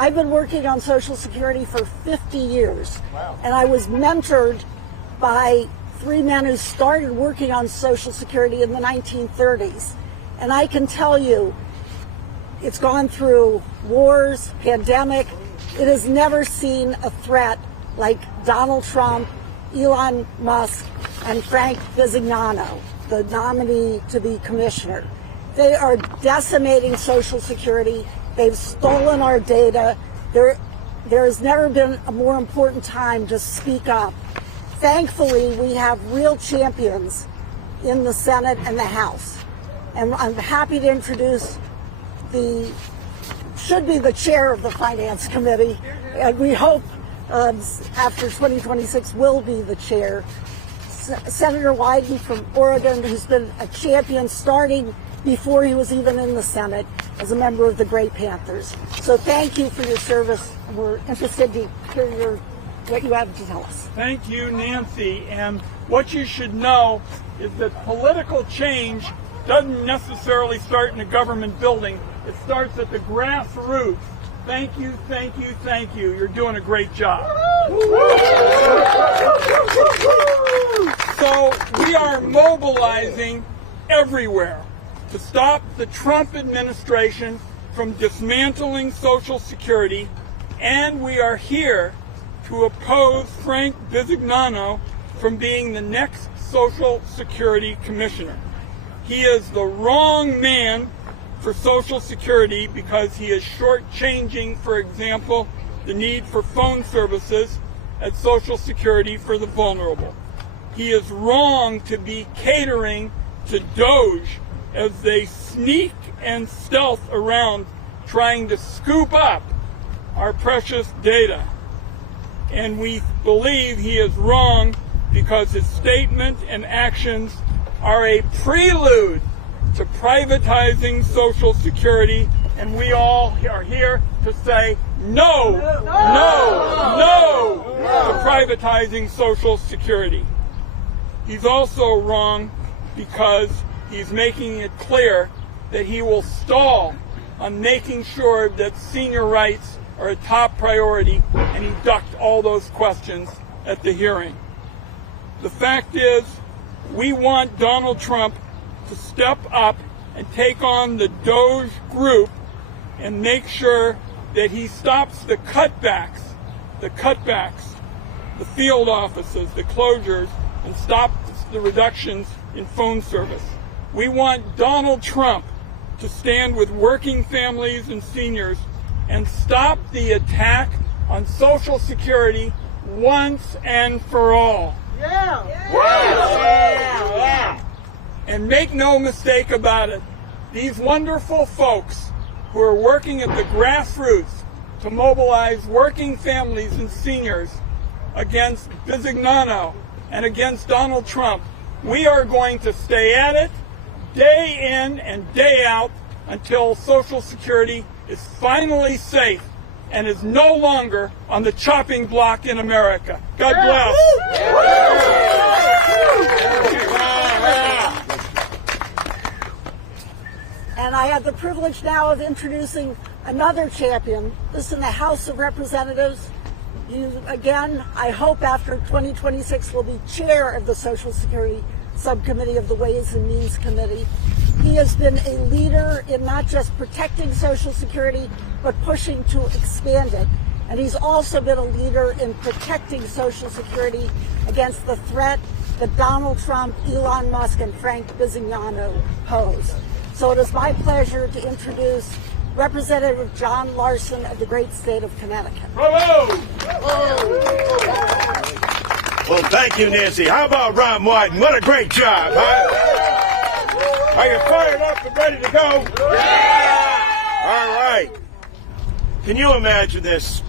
I've been working on Social Security for 50 years. Wow. And I was mentored by three men who started working on Social Security in the 1930s. And I can tell you, it's gone through wars, pandemic. It has never seen a threat like Donald Trump, Elon Musk, and Frank Bisignano, the nominee to be commissioner. They are decimating Social Security. They've stolen our data. There has never been a more important time to speak up. Thankfully, we have real champions in the Senate and the House. And I'm happy to introduce should be the chair of the Finance Committee, and we hope after 2026 will be the chair, Senator Wyden from Oregon, who's been a champion starting before he was even in the Senate as a member of the Great Panthers. So thank you for your service. We're interested to hear what you have to tell us. Thank you, Nancy. And what you should know is that political change doesn't necessarily start in a government building. It starts at the grassroots. Thank you, thank you, thank you. You're doing a great job. So we are mobilizing everywhere to stop the Trump administration from dismantling Social Security, and we are here to oppose Frank Bisignano from being the next Social Security Commissioner. He is the wrong man for Social Security because he is shortchanging, for example, the need for phone services at Social Security for the vulnerable. He is wrong to be catering to Doge as they sneak and stealth around trying to scoop up our precious data. And we believe he is wrong because his statement and actions are a prelude to privatizing Social Security, and we all are here to say no, no, no, to privatizing Social Security. He's also wrong because he's making it clear that he will stall on making sure that senior rights are a top priority, and he ducked all those questions at the hearing. The fact is, we want Donald Trump to step up and take on the Doge group and make sure that he stops the cutbacks, the field offices, the closures, and stops the reductions in phone service. We want Donald Trump to stand with working families and seniors and stop the attack on Social Security once and for all. Yeah. Yeah. And make no mistake about it, these wonderful folks who are working at the grassroots to mobilize working families and seniors against Bisignano and against Donald Trump, we are going to stay at it day in and day out until Social Security is finally safe and is no longer on the chopping block in America. God bless. And I have the privilege now of introducing another champion. This is in the House of Representatives. You, again, I hope after 2026 will be chair of the Social Security Subcommittee of the Ways and Means Committee. He has been a leader in not just protecting Social Security, but pushing to expand it. And he's also been a leader in protecting Social Security against the threat that Donald Trump, Elon Musk, and Frank Bisignano pose. So it is my pleasure to introduce Representative John Larson of the great state of Connecticut. Bravo! Well, thank you, Nancy. How about Ron Wyden? What a great job, huh? Are you fired up and ready to go? Yeah! All right. Can you imagine this?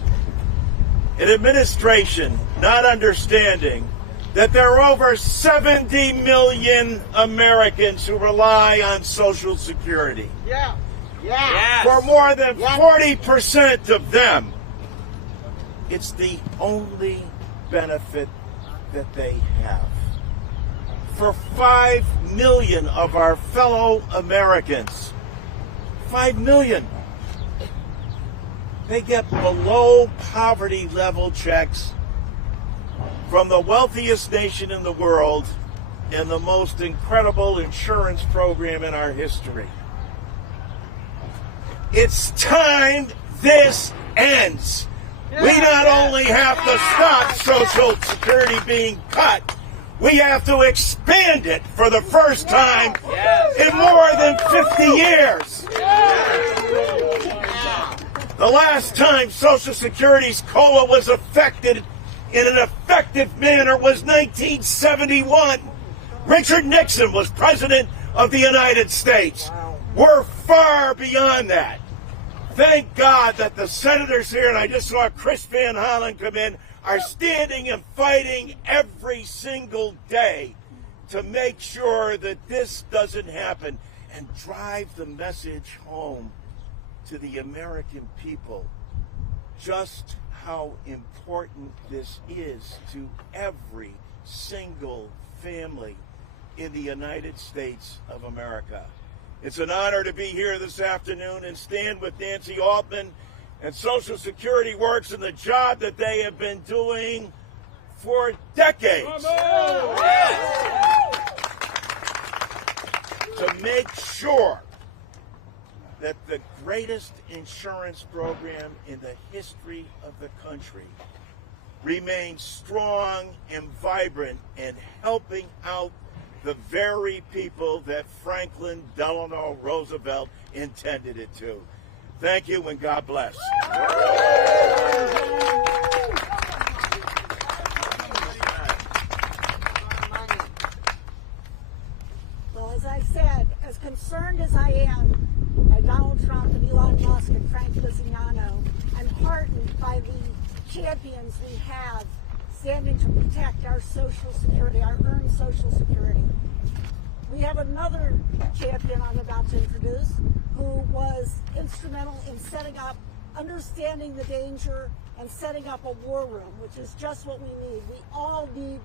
An administration not understanding that there are over 70 million Americans who rely on Social Security. Yeah. Yeah. For more than 40% of them, it's the only benefit that they have. For 5 million of our fellow Americans, 5 million, They get below poverty level checks from the wealthiest nation in the world and the most incredible insurance program in our history. It's time this ends. We not only have to stop Social Security being cut, we have to expand it for the first time in more than 50 years. The last time Social Security's COLA was affected in an effective manner was 1971. Richard Nixon was President of the United States. We're far beyond that. Thank God that the senators here, and I just saw Chris Van Hollen come in, are standing and fighting every single day to make sure that this doesn't happen and drive the message home to the American people just how important this is to every single family in the United States of America. It's an honor to be here this afternoon and stand with Nancy Altman and Social Security Works and the job that they have been doing for decades to make sure that the greatest insurance program in the history of the country remains strong and vibrant and helping out the very people that Franklin Delano Roosevelt intended it to. Thank you and God bless. Well, as I said, as concerned as I am by Donald Trump and Elon Musk and Frank Lisignano, I'm heartened by the champions we have standing to protect our Social Security, our earned Social Security. We have another champion I'm about to introduce who was instrumental in setting up, understanding the danger, and setting up a war room, which is just what we need. We all need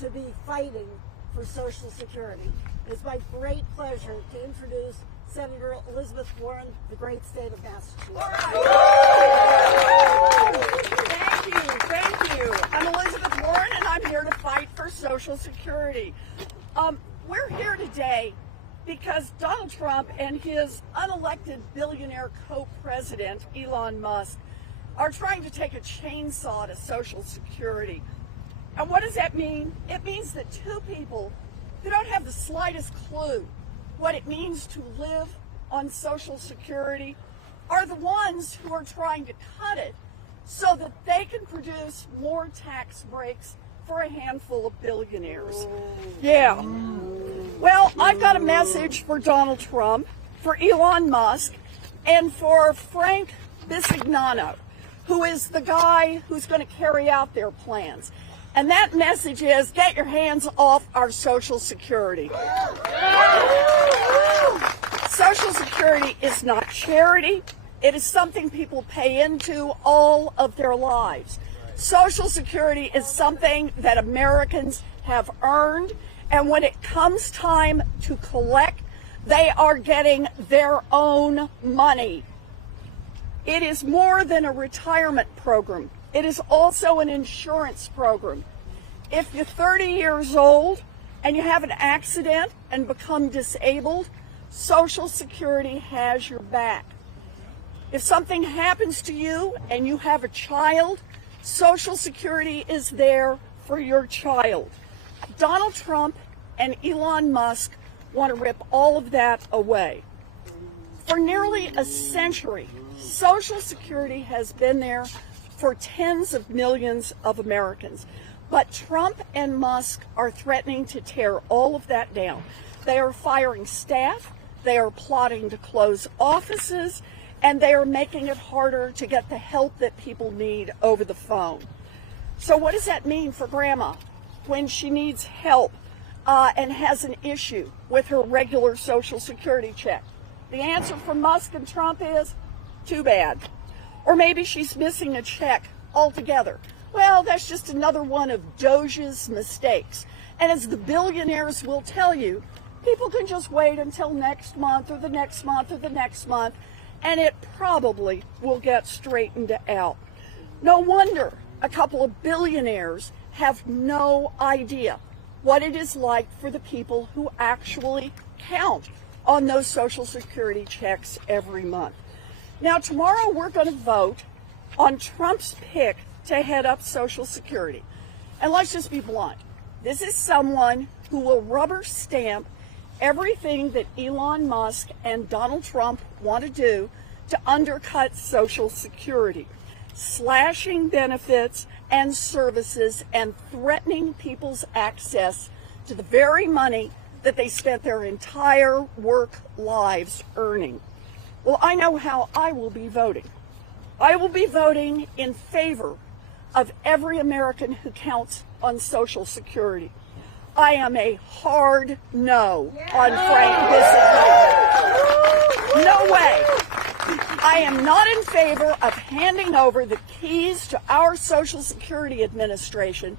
to be fighting for Social Security. It's my great pleasure to introduce Senator Elizabeth Warren, the great state of Massachusetts. Thank you. I'm Elizabeth Warren, and I'm here to fight for Social Security. We're here today because Donald Trump and his unelected billionaire co-president, Elon Musk, are trying to take a chainsaw to Social Security. And what does that mean? It means that two people who don't have the slightest clue what it means to live on Social Security are the ones who are trying to cut it so that they can produce more tax breaks for a handful of billionaires. Yeah. Well, I've got a message for Donald Trump, for Elon Musk, and for Frank Lisignano, who is the guy who's going to carry out their plans. And that message is, get your hands off our Social Security. Social Security is not charity. It is something people pay into all of their lives. Social Security is something that Americans have earned, and when it comes time to collect, they are getting their own money. It is more than a retirement program. It is also an insurance program. If you're 30 years old and you have an accident and become disabled, Social Security has your back. If something happens to you and you have a child, Social Security is there for your child. Donald Trump and Elon Musk want to rip all of that away. For nearly a century, Social Security has been there for tens of millions of Americans. But Trump and Musk are threatening to tear all of that down. They are firing staff, they are plotting to close offices, and they are making it harder to get the help that people need over the phone. So what does that mean for Grandma when she needs help and has an issue with her regular Social Security check? The answer from Musk and Trump is, too bad. Or maybe she's missing a check altogether. Well, that's just another one of Doge's mistakes. And as the billionaires will tell you, people can just wait until next month or the next month or the next month, and it probably will get straightened out. No wonder a couple of billionaires have no idea what it is like for the people who actually count on those Social Security checks every month. Now, tomorrow we're going to vote on Trump's pick to head up Social Security. And let's just be blunt. This is someone who will rubber stamp everything that Elon Musk and Donald Trump want to do to undercut Social Security, slashing benefits and services and threatening people's access to the very money that they spent their entire work lives earning. Well, I know how I will be voting. I will be voting in favor of every American who counts on Social Security. I am a hard no on Frank Bisognano. No way. I am not in favor of handing over the keys to our Social Security Administration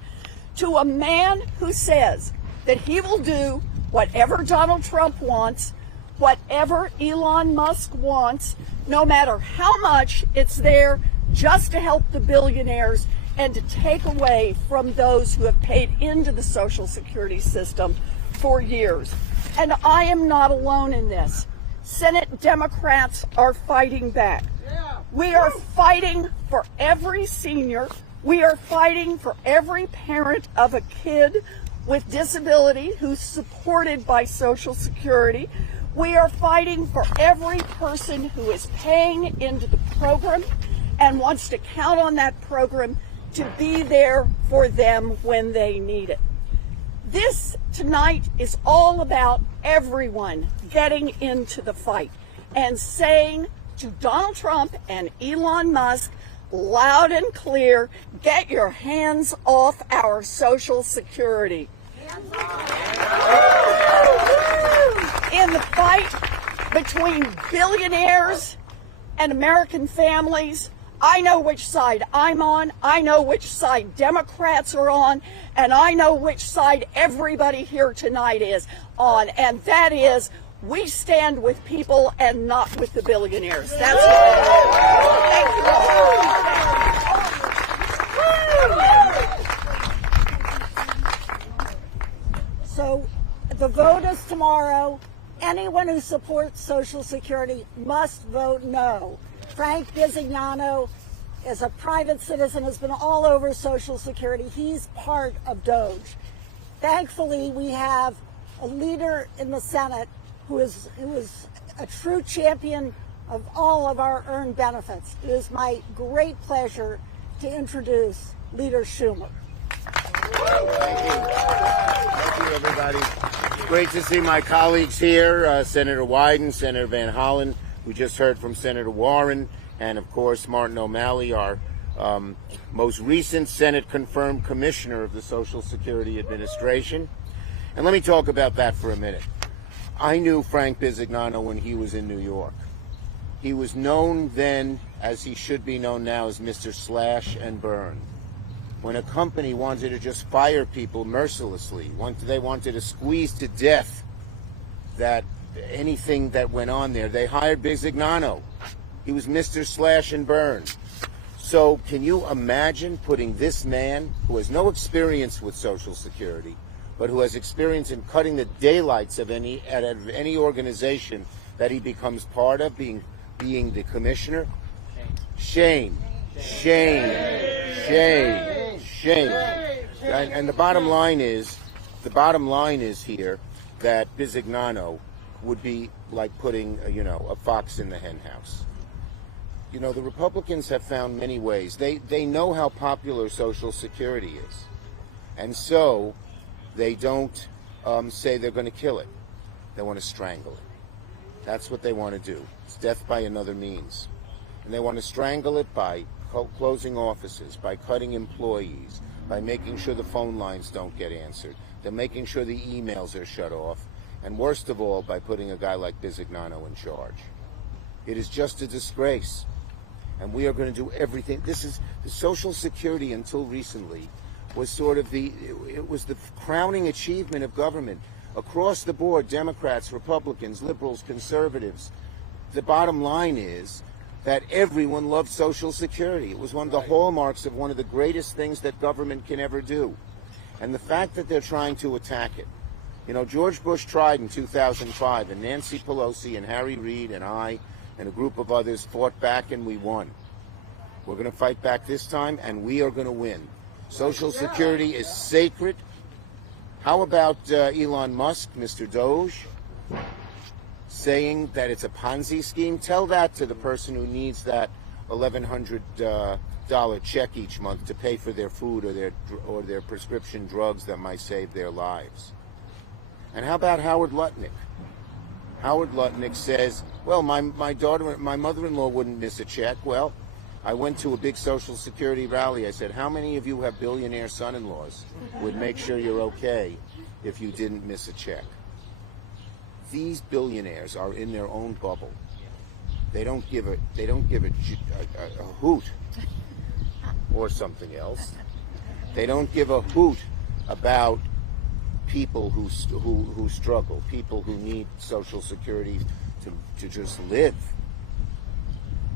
to a man who says that he will do whatever Donald Trump wants, whatever Elon Musk wants, no matter how much it's there just to help the billionaires and to take away from those who have paid into the Social Security system for years. And I am not alone in this. Senate Democrats are fighting back. We are fighting for every senior. We are fighting for every parent of a kid with disability who's supported by Social Security. We are fighting for every person who is paying into the program and wants to count on that program to be there for them when they need it. This tonight is all about everyone getting into the fight and saying to Donald Trump and Elon Musk loud and clear, get your hands off our Social Security. In the fight between billionaires and American families, I know which side I'm on, I know which side Democrats are on, and I know which side everybody here tonight is on, and that is we stand with people and not with the billionaires. That's what I do. Thank you. So the vote is tomorrow. Anyone who supports Social Security must vote no. Frank Bisognano is a private citizen, has been all over Social Security. He's part of DOGE. Thankfully, we have a leader in the Senate who is a true champion of all of our earned benefits. It is my great pleasure to introduce Leader Schumer. Thank you, everybody. It's great to see my colleagues here, Senator Wyden, Senator Van Hollen. We just heard from Senator Warren, and of course Martin O'Malley, our most recent Senate-confirmed commissioner of the Social Security Administration. And let me talk about that for a minute. I knew Frank Bisognano when he was in New York. He was known then, as he should be known now, as Mr. Slash and Burn. When a company wanted to just fire people mercilessly, they wanted to squeeze to death that anything that went on there, they hired Bisognano. He was Mr. Slash and Burn. So can you imagine putting this man, who has no experience with Social Security, but who has experience in cutting the daylights of any organization that he becomes part of, being the commissioner? Shame. Shame. Shame. Shame. And the bottom line is here that Bisognano would be like putting, a fox in the hen house. The Republicans have found many ways. They know how popular Social Security is. And so they don't say they're going to kill it. They want to strangle it. That's what they want to do. It's death by another means. And they want to strangle it by closing offices, by cutting employees, by making sure the phone lines don't get answered. They're making sure the emails are shut off. And worst of all, by putting a guy like Bisognano in charge. It is just a disgrace. And we are going to do everything. This is the Social Security until recently was sort of the crowning achievement of government. Across the board, Democrats, Republicans, liberals, conservatives. The bottom line is that everyone loved Social Security. It was one of the hallmarks of one of the greatest things that government can ever do. And the fact that they're trying to attack it. You know, George Bush tried in 2005, and Nancy Pelosi and Harry Reid and I and a group of others fought back, and we won. We're going to fight back this time, and we are going to win. Social Security is sacred. How about Elon Musk, Mr. Doge, saying that it's a Ponzi scheme? Tell that to the person who needs that $1,100 check each month to pay for their food or their prescription drugs that might save their lives. And how about Howard Lutnick? Howard Lutnick says, well, my mother-in-law wouldn't miss a check. Well, I went to a big Social Security rally. I said, how many of you have billionaire son-in-laws would make sure you're okay if you didn't miss a check? These billionaires are in their own bubble. They don't give a hoot or something else. They don't give a hoot about people who struggle, people who need Social Security to just live.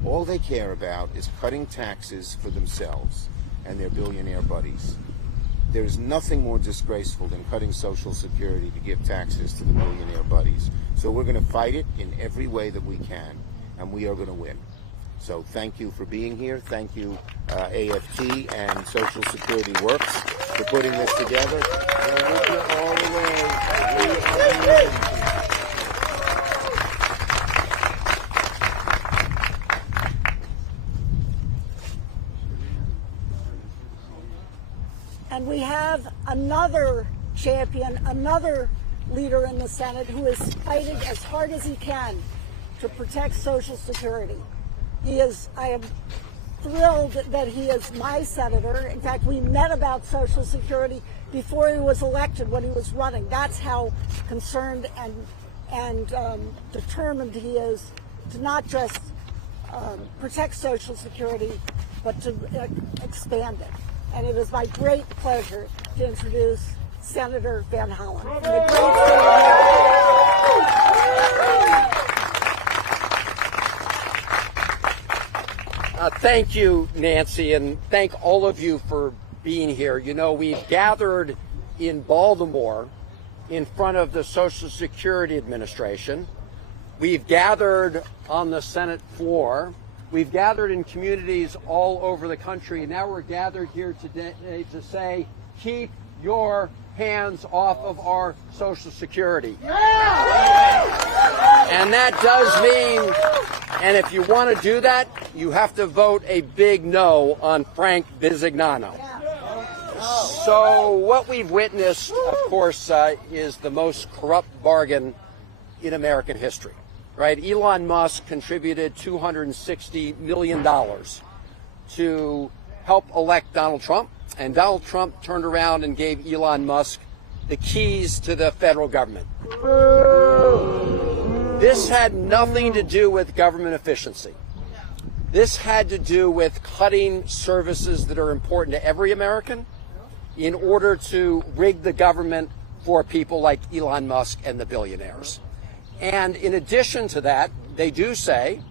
All they care about is cutting taxes for themselves and their billionaire buddies. There's nothing more disgraceful than cutting Social Security to give taxes to the billionaire buddies. So we're going to fight it in every way that we can, and we are going to win. So thank you for being here. Thank you, AFT and Social Security Works, for putting this together. We're with you all the way. We are the win. And we have another champion, another leader in the Senate who is fighting as hard as he can to protect Social Security. I am thrilled that he is my senator. In fact, we met about Social Security before he was elected, when he was running. That's how concerned and determined he is to not just protect Social Security, but to expand it. And it is my great pleasure to introduce Senator Van Hollen. From the great state of Thank you, Nancy, and thank all of you for being here. You know, we've gathered in Baltimore in front of the Social Security Administration. We've gathered on the Senate floor. We've gathered in communities all over the country, and now we're gathered here today to say, keep your hands off of our Social Security. Yeah! And that does mean, and if you want to do that, you have to vote a big no on Frank Bisignano. So what we've witnessed, of course, is the most corrupt bargain in American history. Right? Elon Musk contributed $260 million to help elect Donald Trump, and Donald Trump turned around and gave Elon Musk the keys to the federal government. This had nothing to do with government efficiency. This had to do with cutting services that are important to every American in order to rig the government for people like Elon Musk and the billionaires. And in addition to that, they do say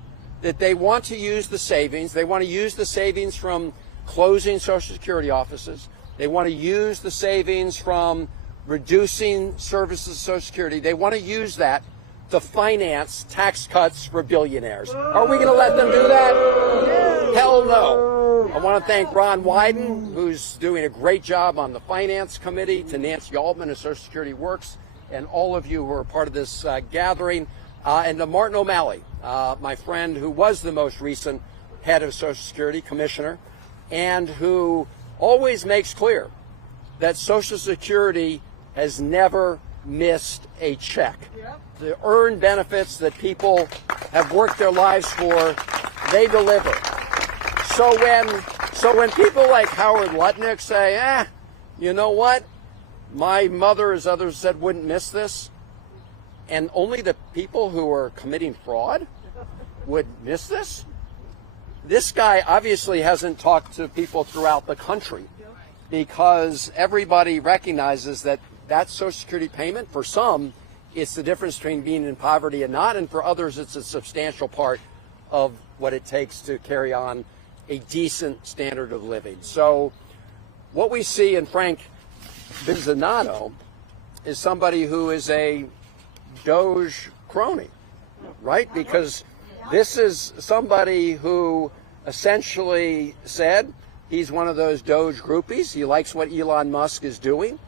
that they want to use the savings. They want to use the savings from closing Social Security offices. They want to use the savings from reducing services of Social Security. They want to use that to finance tax cuts for billionaires. Are we going to let them do that? Hell no. I want to thank Ron Wyden, who's doing a great job on the Finance Committee, to Nancy Altman of Social Security Works, and all of you who are part of this gathering, and to Martin O'Malley, my friend who was the most recent head of Social Security Commissioner, and who always makes clear that Social Security has never missed a check. The earned benefits that people have worked their lives for, they deliver. So when people like Howard Lutnick say, you know what? My mother, as others said, wouldn't miss this, and only the people who are committing fraud would miss this? This guy obviously hasn't talked to people throughout the country, because everybody recognizes that Social Security payment, for some, it's the difference between being in poverty and not, and for others, it's a substantial part of what it takes to carry on a decent standard of living. So what we see in Frank Bizzinato is somebody who is a Doge crony, right? Because this is somebody who essentially said he's one of those Doge groupies. He likes what Elon Musk is doing.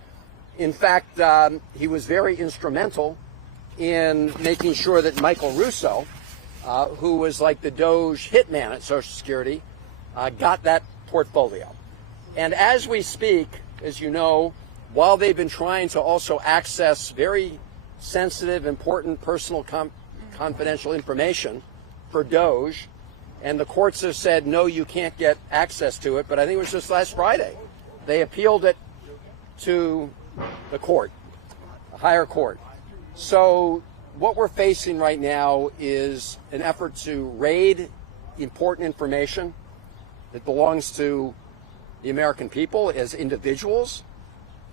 In fact, he was very instrumental in making sure that Michael Russo, who was like the Doge hitman at Social Security, got that portfolio. And as we speak, as you know, while they've been trying to also access very sensitive, important, personal, confidential information for Doge, and the courts have said, no, you can't get access to it, but I think it was just last Friday, they appealed it to the court, the higher court. So what we're facing right now is an effort to raid important information that belongs to the American people as individuals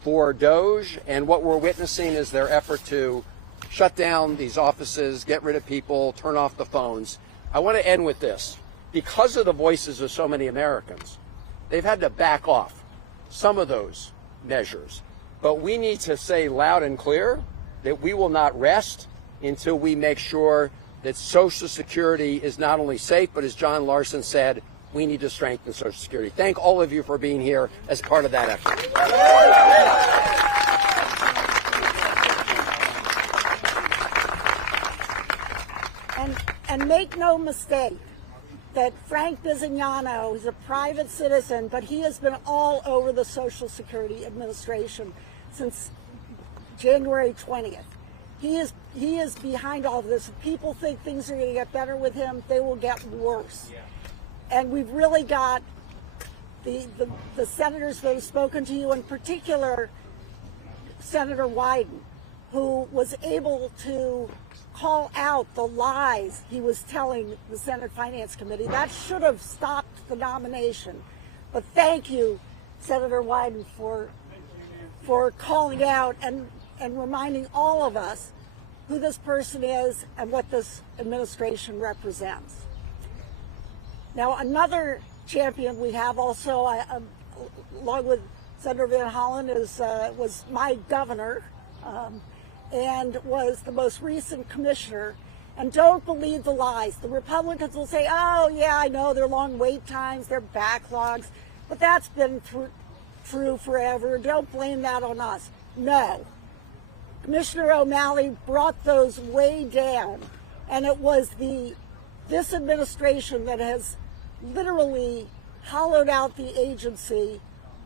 for Doge, and what we're witnessing is their effort to shut down these offices, get rid of people, turn off the phones. I want to end with this. Because of the voices of so many Americans, they've had to back off some of those measures. But we need to say loud and clear that we will not rest until we make sure that Social Security is not only safe, but as John Larson said, we need to strengthen Social Security. Thank all of you for being here as part of that effort. And make no mistake that Frank Bizzinato is a private citizen, but he has been all over the Social Security Administration since January 20th. He is behind all of this. If people think things are going to get better with him, they will get worse. Yeah. And we've really got the senators that have spoken to you, in particular Senator Wyden, who was able to call out the lies he was telling the Senate Finance Committee. That should have stopped the nomination. But thank you, Senator Wyden, for calling out and reminding all of us who this person is and what this administration represents. Now, another champion we have also, along with Senator Van Hollen, was my governor and was the most recent commissioner. And don't believe the lies. The Republicans will say, oh, yeah, I know, they're long wait times, they're backlogs, but that's been true forever. Don't blame that on us. No. Commissioner O'Malley brought those way down, and it was this administration that has literally hollowed out the agency,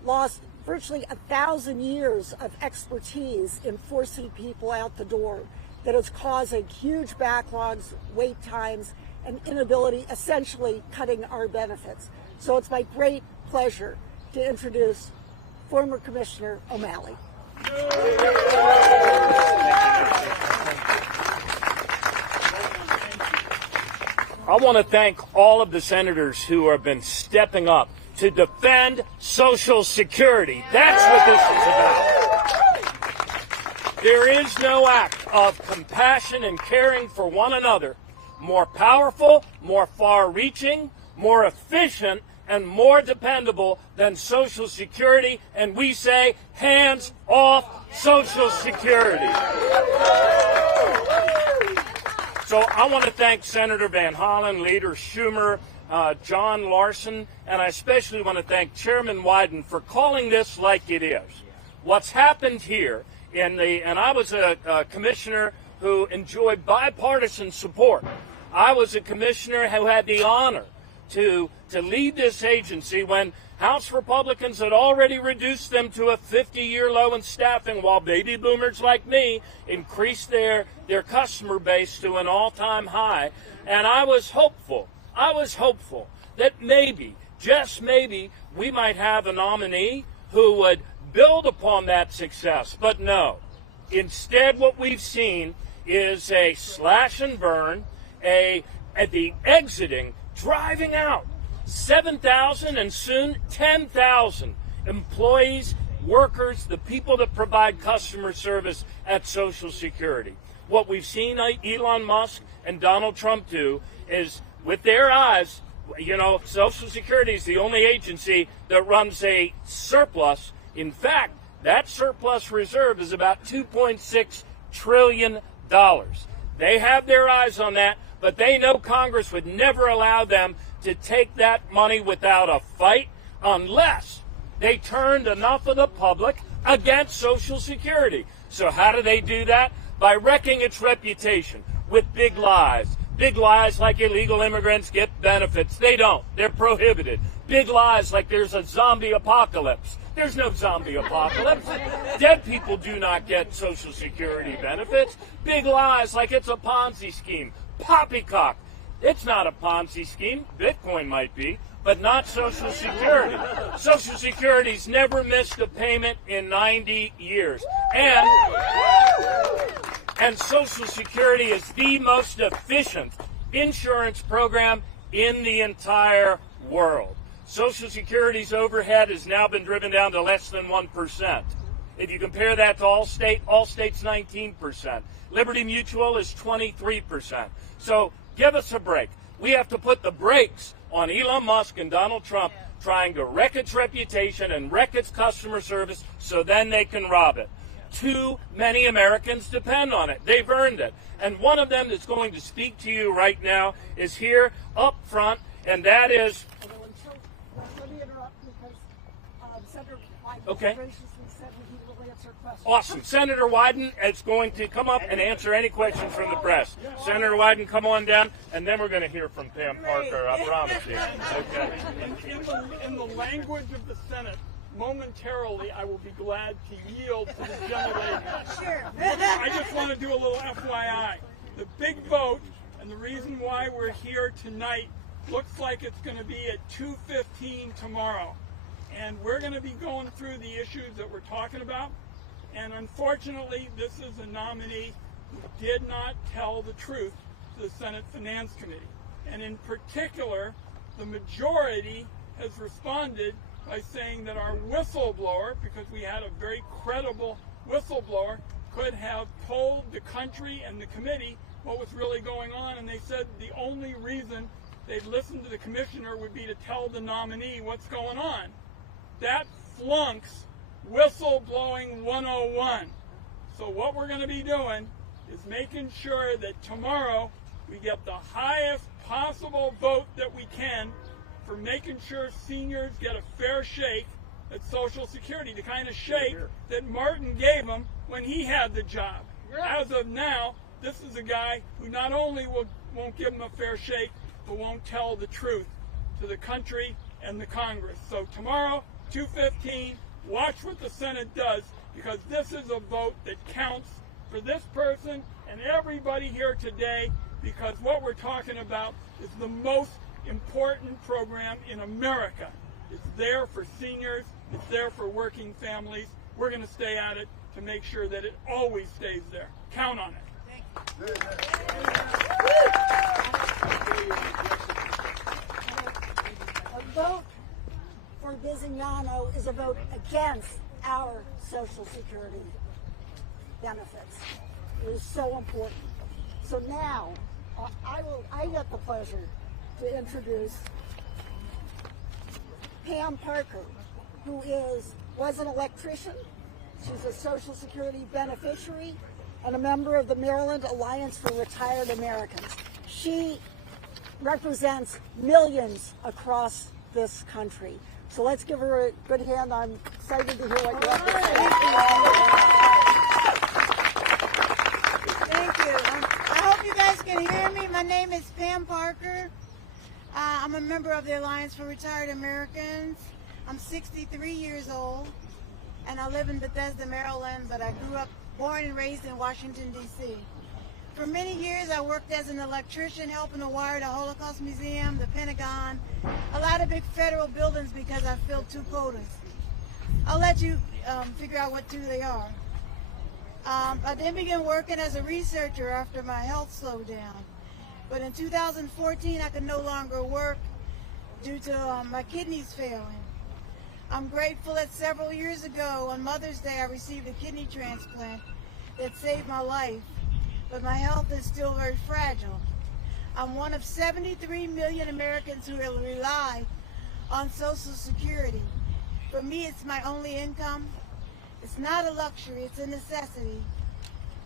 lost virtually 1,000 years of expertise in forcing people out the door, that is causing huge backlogs, wait times, and inability, essentially cutting our benefits. So it's my great pleasure to introduce former Commissioner O'Malley. I want to thank all of the senators who have been stepping up to defend Social Security. That's what this is about. There is no act of compassion and caring for one another more powerful, more far-reaching, more efficient, and more dependable than Social Security, and we say, hands off Social Security. So I want to thank Senator Van Hollen, Leader Schumer, John Larson, and I especially want to thank Chairman Wyden for calling this like it is. What's happened here, and I was a commissioner who enjoyed bipartisan support. I was a commissioner who had the honor to lead this agency when House Republicans had already reduced them to a 50-year low in staffing, while baby boomers like me increased their customer base to an all-time high. And I was hopeful that maybe, just maybe, we might have a nominee who would build upon that success. But no. Instead, what we've seen is a slash and burn, at the exiting, driving out 7,000 and soon 10,000 employees, workers, the people that provide customer service at Social Security. What we've seen Elon Musk and Donald Trump do is with their eyes, you know, Social Security is the only agency that runs a surplus. In fact, that surplus reserve is about $2.6 trillion. They have their eyes on that, but they know Congress would never allow them to take that money without a fight unless they turned enough of the public against Social Security. So how do they do that? By wrecking its reputation with big lies. Big lies like illegal immigrants get benefits. They don't. They're prohibited. Big lies like there's a zombie apocalypse. There's no zombie apocalypse. Dead people do not get Social Security benefits. Big lies like it's a Ponzi scheme. Poppycock. It's not a Ponzi scheme. Bitcoin might be, but not Social Security. Social Security's never missed a payment in 90 years. And Social Security is the most efficient insurance program in the entire world. Social Security's overhead has now been driven down to less than 1%. If you compare that to Allstate's 19%. Liberty Mutual is 23%. So give us a break. We have to put the brakes on Elon Musk and Donald Trump trying to wreck its reputation and wreck its customer service so then they can rob it. Too many Americans depend on it. They've earned it. And one of them that's going to speak to you right now is here up front, and that is... Let me interrupt because Senator Wyden Okay. graciously said he will answer questions. Awesome. Senator Wyden is going to come up and answer any questions from the press. Senator Wyden, come on down, and then we're going to hear from Pam Parker. I promise you. Okay. In the language of the Senate, momentarily, I will be glad to yield to the gentlelady. Sure. I just want to do a little FYI. The big vote, and the reason why we're here tonight, looks like it's going to be at 2:15 tomorrow. And we're going to be going through the issues that we're talking about. And unfortunately, this is a nominee who did not tell the truth to the Senate Finance Committee. And in particular, the majority has responded by saying that our whistleblower, because we had a very credible whistleblower, could have told the country and the committee what was really going on. And they said the only reason they'd listen to the commissioner would be to tell the nominee what's going on. That flunks whistleblowing 101. So what we're going to be doing is making sure that tomorrow we get the highest possible vote that we can for making sure seniors get a fair shake at Social Security, the kind of shake that Martin gave them when he had the job. As of now, this is a guy who not only won't give them a fair shake, but won't tell the truth to the country and the Congress. So tomorrow, 2:15, watch what the Senate does, because this is a vote that counts for this person and everybody here today, because what we're talking about is the most important program in America. It's there for seniors. It's there for working families. We're going to stay at it to make sure that it always stays there. Count on it. A vote for Bizignano is a vote against our Social Security benefits. It is so important. So now, I get the pleasure to introduce Pam Parker, who was an electrician. She's a Social Security beneficiary and a member of the Maryland Alliance for Retired Americans. She represents millions across this country. So let's give her a good hand. I'm excited to hear what you have to say. Thank you. I hope you guys can hear me. My name is Pam Parker. I'm a member of the Alliance for Retired Americans. I'm 63 years old, and I live in Bethesda, Maryland, but I grew up, born and raised in Washington, D.C. For many years, I worked as an electrician, helping to wire the Holocaust Museum, the Pentagon, a lot of big federal buildings because I filled 2 quotas. I'll let you figure out what 2 they are. I then began working as a researcher after my health slowed down. But in 2014, I could no longer work due to my kidneys failing. I'm grateful that several years ago, on Mother's Day, I received a kidney transplant that saved my life. But my health is still very fragile. I'm one of 73 million Americans who rely on Social Security. For me, it's my only income. It's not a luxury, it's a necessity.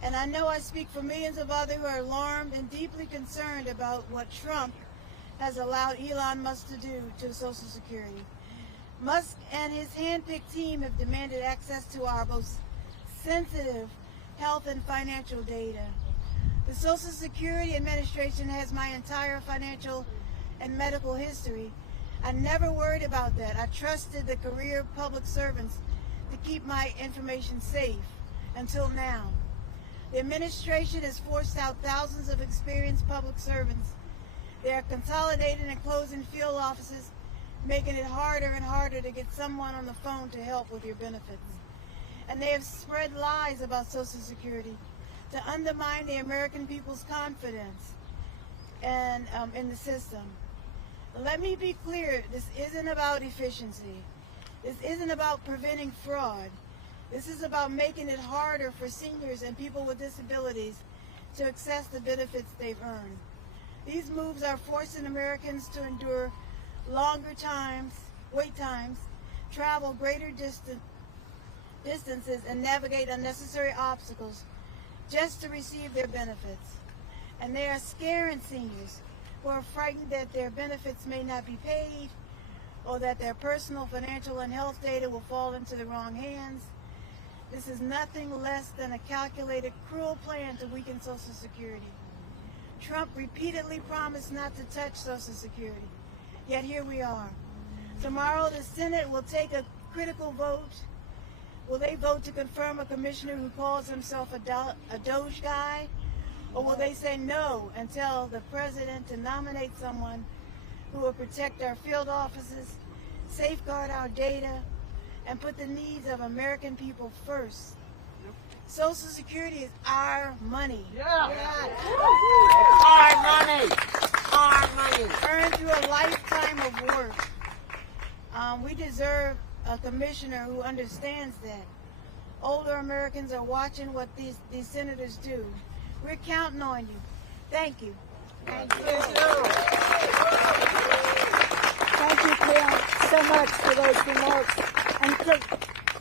And I know I speak for millions of others who are alarmed and deeply concerned about what Trump has allowed Elon Musk to do to Social Security. Musk and his hand-picked team have demanded access to our most sensitive health and financial data. The Social Security Administration has my entire financial and medical history. I never worried about that. I trusted the career public servants to keep my information safe until now. The administration has forced out thousands of experienced public servants. They are consolidating and closing field offices, making it harder and harder to get someone on the phone to help with your benefits. And they have spread lies about Social Security to undermine the American people's confidence and in the system. Let me be clear, this isn't about efficiency. This isn't about preventing fraud. This is about making it harder for seniors and people with disabilities to access the benefits they've earned. These moves are forcing Americans to endure longer wait times, travel greater distances, and navigate unnecessary obstacles just to receive their benefits. And they are scaring seniors who are frightened that their benefits may not be paid or that their personal, financial, and health data will fall into the wrong hands. This is nothing less than a calculated, cruel plan to weaken Social Security. Trump repeatedly promised not to touch Social Security, yet here we are. Tomorrow the Senate will take a critical vote. Will they vote to confirm a commissioner who calls himself a Doge guy? Or will they say no and tell the president to nominate someone who will protect our field offices, safeguard our data, and put the needs of American people first? Social Security is our money. Yeah. Our money. Our money. Earned through a lifetime of work. We deserve a commissioner who understands that. Older Americans are watching what these senators do. We're counting on you. Thank you. Thank you. Thank you, Pam, so much for those remarks. And to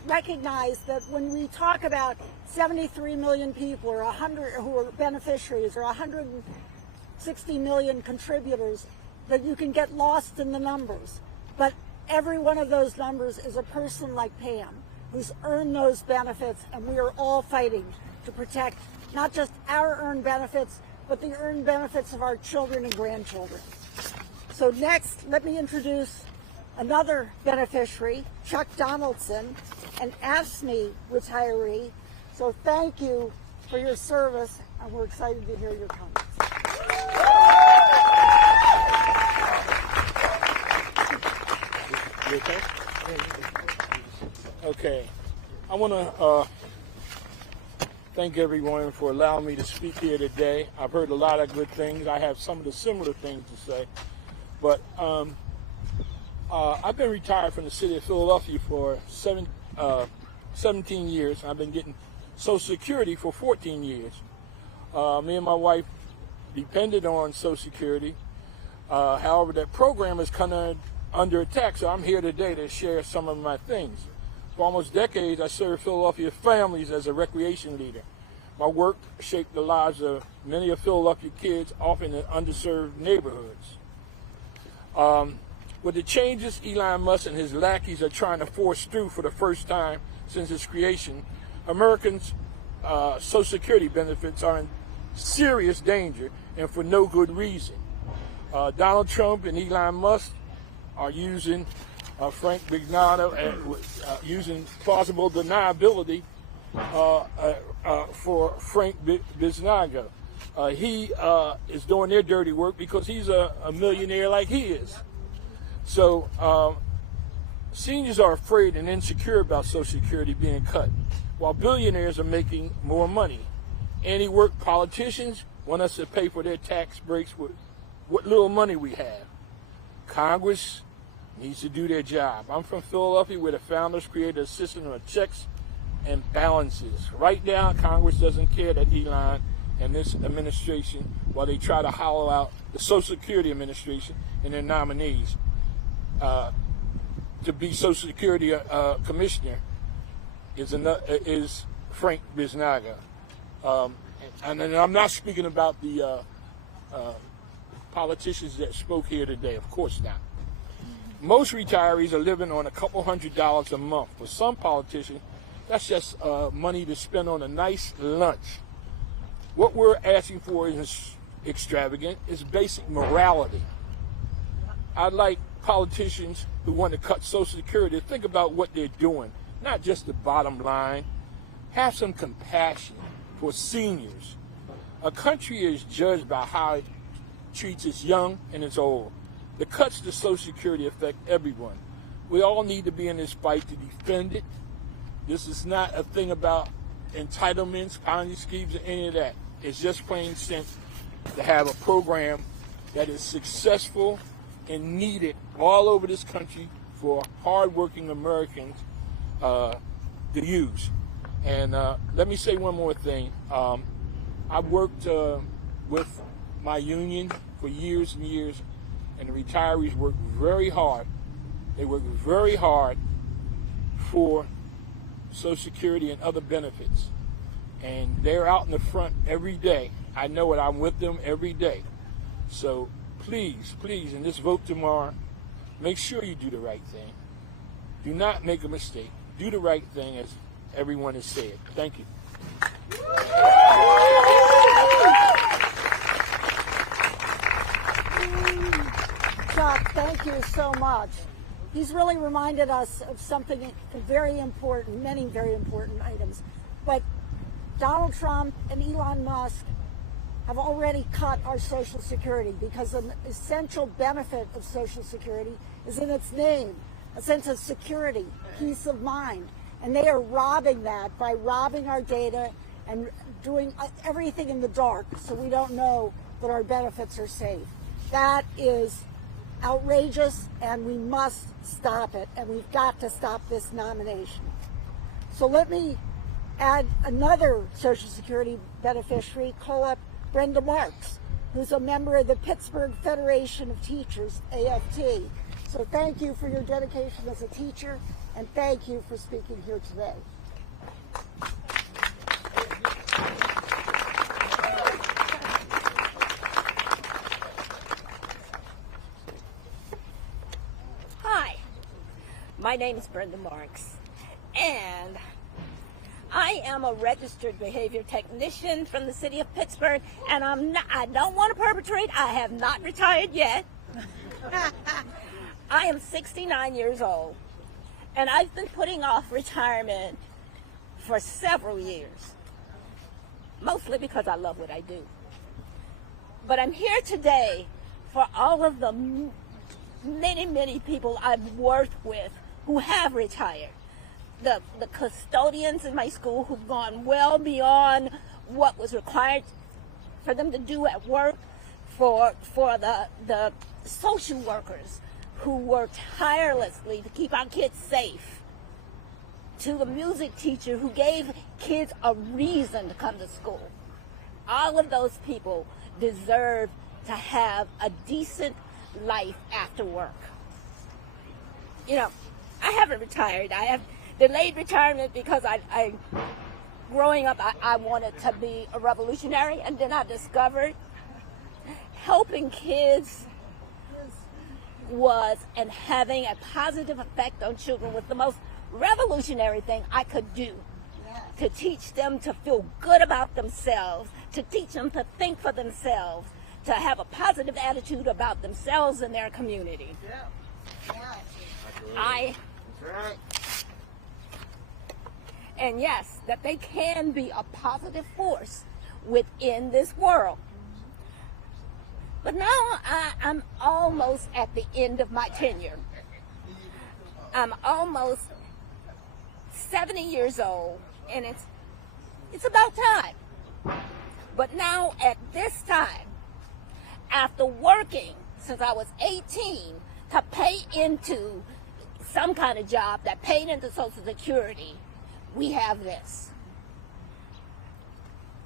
recognize that when we talk about 73 million people or 100 who are beneficiaries or 160 million contributors, that you can get lost in the numbers. But every one of those numbers is a person like Pam who's earned those benefits, and we are all fighting to protect not just our earned benefits, but the earned benefits of our children and grandchildren. So next, let me introduce another beneficiary, Chuck Donaldson, an AFSCME retiree. So thank you for your service, and we're excited to hear your comments. You okay? Okay. I want to thank everyone for allowing me to speak here today. I've heard a lot of good things. I have some of the similar things to say. But I've been retired from the city of Philadelphia for 17 years. I've been getting Social Security for 14 years. Me and my wife depended on Social Security. However, that program is kind of under attack, so I'm here today to share some of my things. For almost decades, I served Philadelphia families as a recreation leader. My work shaped the lives of many of Philadelphia kids, often in underserved neighborhoods. With the changes Elon Musk and his lackeys are trying to force through for the first time since its creation, Americans' Social Security benefits are in serious danger, and for no good reason. Donald Trump and Elon Musk are using Frank Bignano and using plausible deniability for Frank Biznago. He is doing their dirty work because he's a millionaire like he is. So seniors are afraid and insecure about Social Security being cut, while billionaires are making more money. Anti-work politicians want us to pay for their tax breaks with what little money we have. Congress needs to do their job. I'm from Philadelphia, where the founders created a system of checks and balances. Right now, Congress doesn't care that Elon and this administration, while they try to hollow out the Social Security Administration and their nominees to be Social Security Commissioner, is Frank Biznaga. And I'm not speaking about the politicians that spoke here today, of course not. Most retirees are living on a couple $100s a month. For some politicians, that's just money to spend on a nice lunch. What we're asking for is extravagant. It's basic morality. I'd like politicians who want to cut Social Security to think about what they're doing, not just the bottom line. Have some compassion for seniors. A country is judged by how it treats its young and its old. The cuts to Social Security affect everyone. We all need to be in this fight to defend it. This is not a thing about entitlements, Ponzi schemes, or any of that. It's just plain sense to have a program that is successful and needed all over this country for hardworking Americans to use. And let me say one more thing. I've worked with my union for years and years, and the retirees work very hard. They work very hard for Social Security and other benefits. And they're out in the front every day. I know it. I'm with them every day. So please, please, in this vote tomorrow, make sure you do the right thing. Do not make a mistake. Do the right thing, as everyone has said. Thank you. Chuck, thank you so much. He's really reminded us of something very important, many very important items. But Donald Trump and Elon Musk have already cut our Social Security because an essential benefit of Social Security is in its name, a sense of security, peace of mind. And they are robbing that by robbing our data and doing everything in the dark so we don't know that our benefits are safe. That is outrageous, and we must stop it, and we've got to stop this nomination. So let me add another Social Security beneficiary, call up Brenda Marks, who's a member of the Pittsburgh Federation of Teachers, AFT. So thank you for your dedication as a teacher, and thank you for speaking here today. Hi, my name is Brenda Marks, and I am a registered behavior technician from the city of Pittsburgh, and I don't want to perpetrate. I have not retired yet. I am 69 years old, and I've been putting off retirement for several years, mostly because I love what I do. But I'm here today for all of the many, many people I've worked with who have retired. The custodians in my school who've gone well beyond what was required for them to do at work, for the social workers who worked tirelessly to keep our kids safe, to the music teacher who gave kids a reason to come to school. All of those people deserve to have a decent life after work. You know, I haven't retired. I have delayed retirement because growing up, I wanted to be a revolutionary, and then I discovered helping kids was and having a positive effect on children was the most revolutionary thing I could do. To teach them to feel good about themselves, to teach them to think for themselves, to have a positive attitude about themselves and their community. And yes, that they can be a positive force within this world. But now I'm almost at the end of my tenure. I'm almost 70 years old, and it's about time. But now at this time, after working since I was 18 to pay into some kind of job that paid into Social Security, we have this.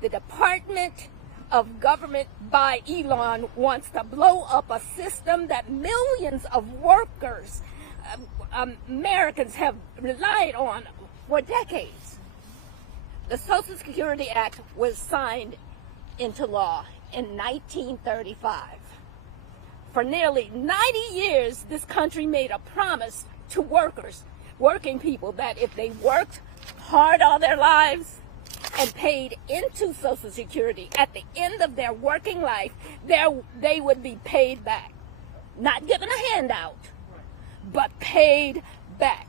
The Department of government by Elon wants to blow up a system that millions of workers, Americans, have relied on for decades. The Social Security Act was signed into law in 1935. For nearly 90 years, this country made a promise to working people, that if they worked hard all their lives and paid into Social Security, at the end of their working life, they would be paid back. Not given a handout, but paid back.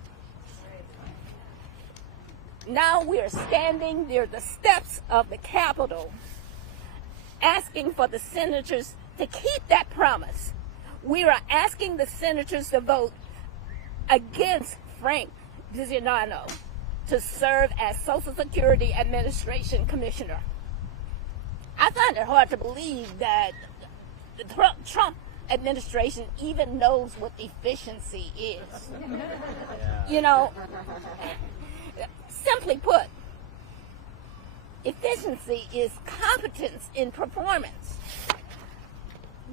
Now we are standing near the steps of the Capitol, asking for the senators to keep that promise. We are asking the senators to vote against Frank Viziano to serve as Social Security Administration Commissioner. I find it hard to believe that the Trump administration even knows what efficiency is. You know, simply put, efficiency is competence in performance.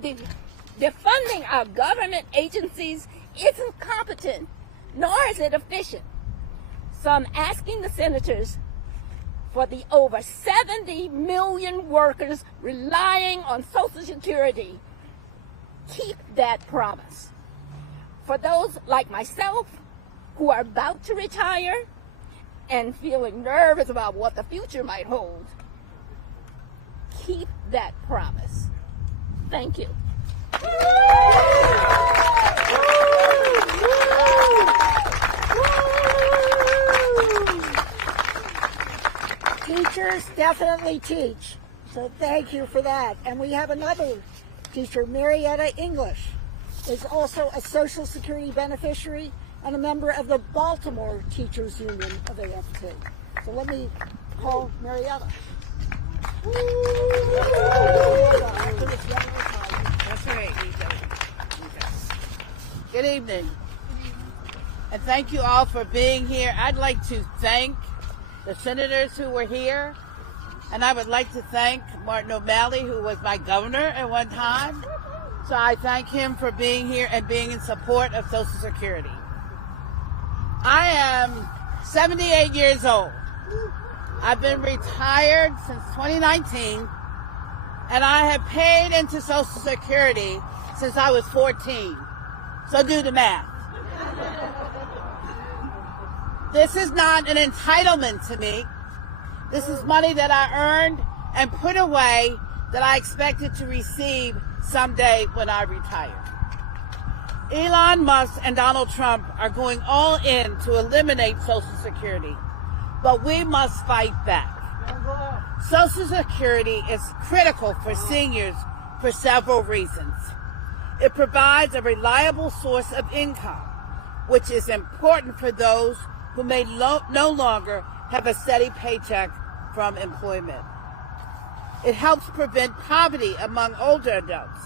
Defunding our government agencies isn't competent, nor is it efficient. So I'm asking the senators, for the over 70 million workers relying on Social Security, keep that promise. For those like myself who are about to retire and feeling nervous about what the future might hold, keep that promise. Thank you. Teachers definitely teach, so thank you for that. And we have another teacher, Marietta English, is also a Social Security beneficiary and a member of the Baltimore Teachers Union of AFT. So let me call Marietta. That's right. Good evening. And thank you all for being here. I'd like to thank the senators who were here. And I would like to thank Martin O'Malley, who was my governor at one time. So I thank him for being here and being in support of Social Security. I am 78 years old. I've been retired since 2019, and I have paid into Social Security since I was 14. So do the math. This is not an entitlement to me. This is money that I earned and put away that I expected to receive someday when I retire. Elon Musk and Donald Trump are going all in to eliminate Social Security, but we must fight back. Social Security is critical for seniors for several reasons. It provides a reliable source of income, which is important for those who may no longer have a steady paycheck from employment. It helps prevent poverty among older adults.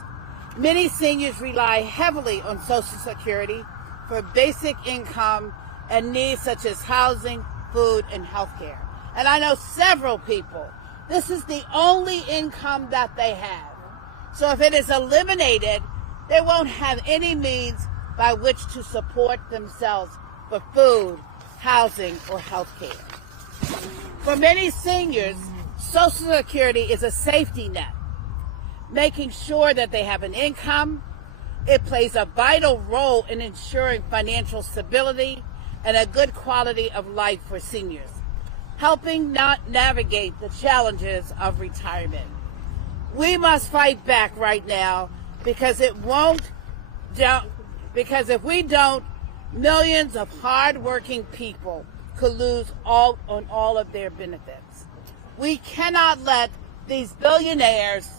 Many seniors rely heavily on Social Security for basic income and needs such as housing, food, and health care. And I know several people, this is the only income that they have. So if it is eliminated, they won't have any means by which to support themselves for food, housing, or health care. For many seniors, Social Security is a safety net, making sure that they have an income. It plays a vital role in ensuring financial stability and a good quality of life for seniors, helping navigate the challenges of retirement. We must fight back right now because if we don't, millions of hard-working people could lose all of their benefits. We cannot let these billionaires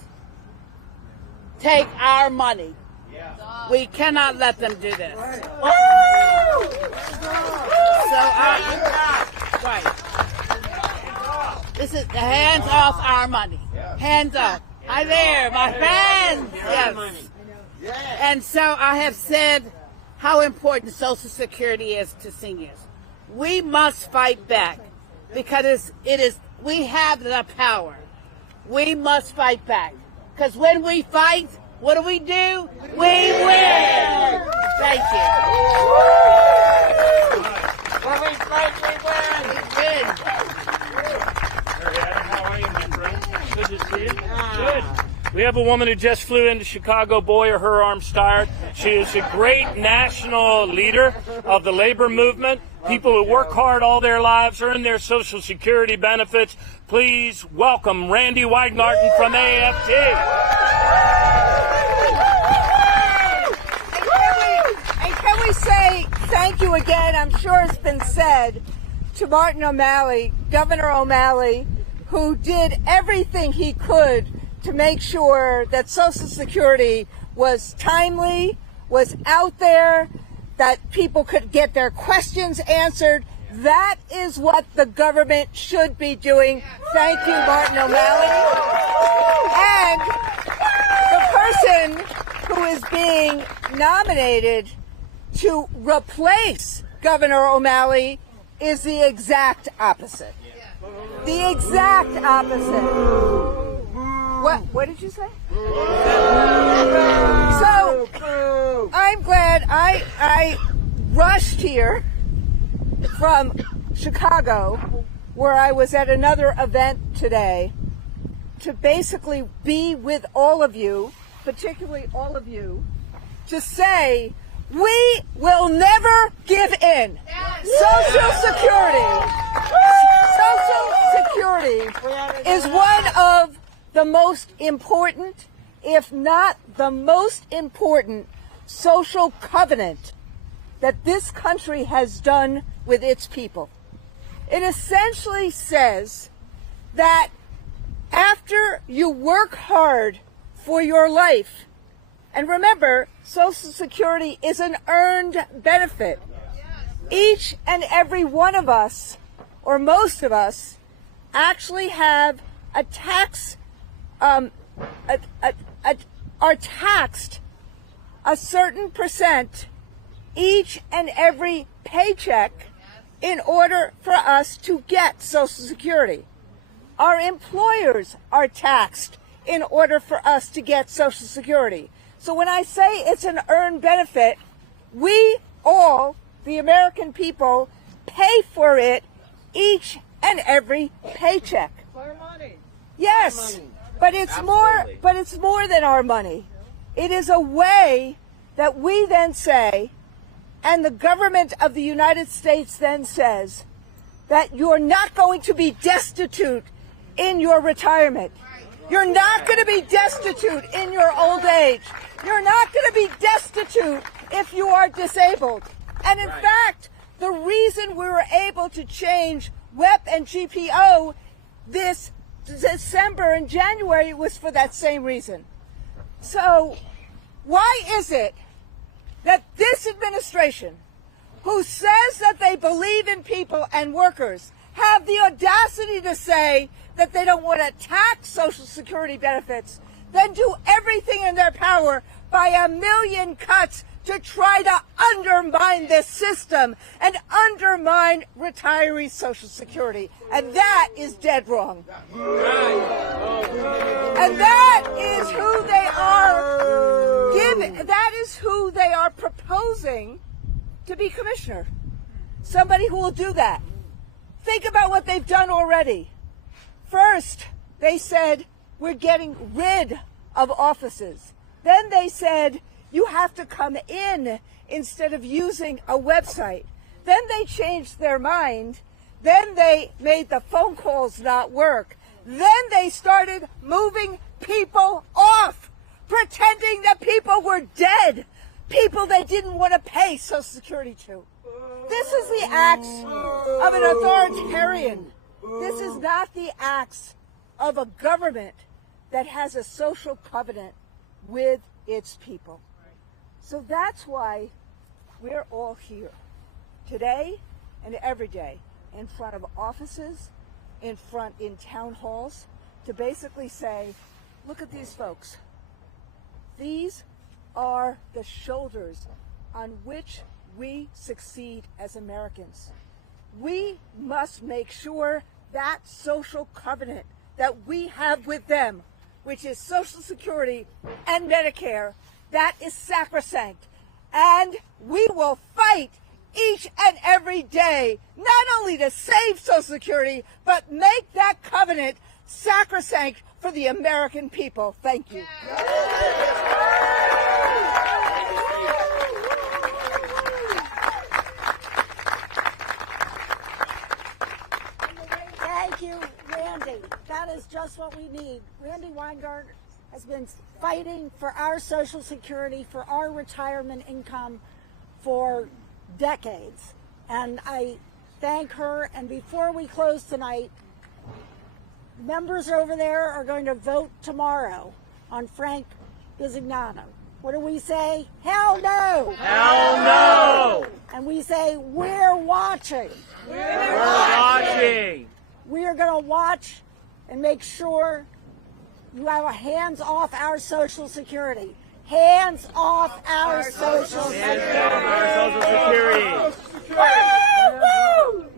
take our money. We cannot let them do this. This is the hands off our money. Hands up. Hi there, my friends. Yes. And so I have said how important Social Security is to seniors. We must fight back because we have the power. we must fight back. Because when we fight, what do? We win. Thank you. When we fight, we win. Marietta, how are you, my friend? Good to see you. Good. We have a woman who just flew into Chicago. Boy, are her arms tired. She is a great national leader of the labor movement. People who work hard all their lives, earn their Social Security benefits. Please welcome Randi Weingarten from AFT. And can we say thank you again? I'm sure it's been said to Martin O'Malley, Governor O'Malley, who did everything he could to make sure that Social Security was timely, was out there, that people could get their questions answered. That is what the government should be doing. Thank you, Martin O'Malley. And the person who is being nominated to replace Governor O'Malley is the exact opposite. The exact opposite. What did you say? So I'm glad I rushed here from Chicago, where I was at another event today, to basically be with all of you, particularly all of you, to say we will never give in. Social Security is one of the most important, if not the most important, social covenant that this country has done with its people. It essentially says that after you work hard for your life, and remember, Social Security is an earned benefit. Each and every one of us, or most of us, actually have a tax, are taxed a certain percent each and every paycheck in order for us to get Social Security. Our employers are taxed in order for us to get Social Security. So when I say it's an earned benefit, we all, the American people, pay for it each and every paycheck. Our money. Yes, Our money. but it's Absolutely. but it's more than our money. It is a way that we then say, and the government of the United States then says, that you're not going to be destitute in your retirement. You're not going to be destitute in your old age. You're not going to be destitute if you are disabled. And in fact, the reason we were able to change WEP and GPO this December and January was for that same reason. So why is it that this administration, who says that they believe in people and workers, have the audacity to say that they don't want to tax Social Security benefits, then do everything in their power by a million cuts to try to undermine this system and undermine retiree Social Security. And that is dead wrong. And that is who they are giving, that is who they are proposing to be commissioner. Somebody who will do that. Think about what they've done already. First, they said, we're getting rid of offices. Then they said, you have to come in instead of using a website. Then they changed their mind. Then they made the phone calls not work. Then they started moving people off, pretending that people were dead, people they didn't want to pay Social Security to. This is the acts of an authoritarian. This is not the acts of a government that has a social covenant with its people. So that's why we're all here today and every day in front of offices, in town halls, to basically say, look at these folks. These are the shoulders on which we succeed as Americans. We must make sure that social covenant that we have with them, which is Social Security and Medicare, that is sacrosanct. And we will fight each and every day, not only to save Social Security, but make that covenant sacrosanct for the American people. Thank you. Thank you, Randi. That is just what we need. Randi Weingarten has been fighting for our Social Security, for our retirement income for decades. And I thank her. And before we close tonight, members over there are going to vote tomorrow on Frank Bisignano. What do we say? Hell no! Hell no! And we say, we're watching. We're watching. We are going to watch and make sure you have a hands off our Social Security. Hands off our Social Security.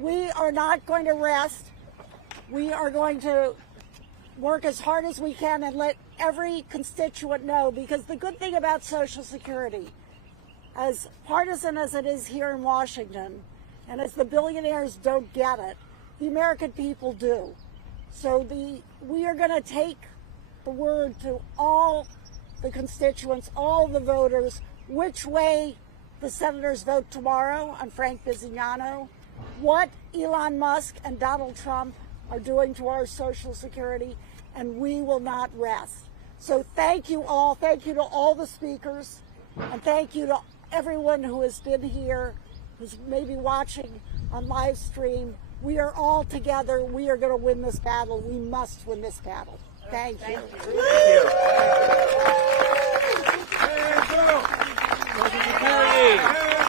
We are not going to rest. We are going to work as hard as we can and let every constituent know, because the good thing about Social Security, as partisan as it is here in Washington, and as the billionaires don't get it, the American people do. So we are going to take the word to all the constituents, all the voters, which way the senators vote tomorrow on Frank Bisignano, what Elon Musk and Donald Trump are doing to our Social Security, and we will not rest. So thank you all. Thank you to all the speakers, and thank you to everyone who has been here, who's maybe watching on live stream. We are all together. We are going to win this battle. We must win this battle. Thank you. Thank you.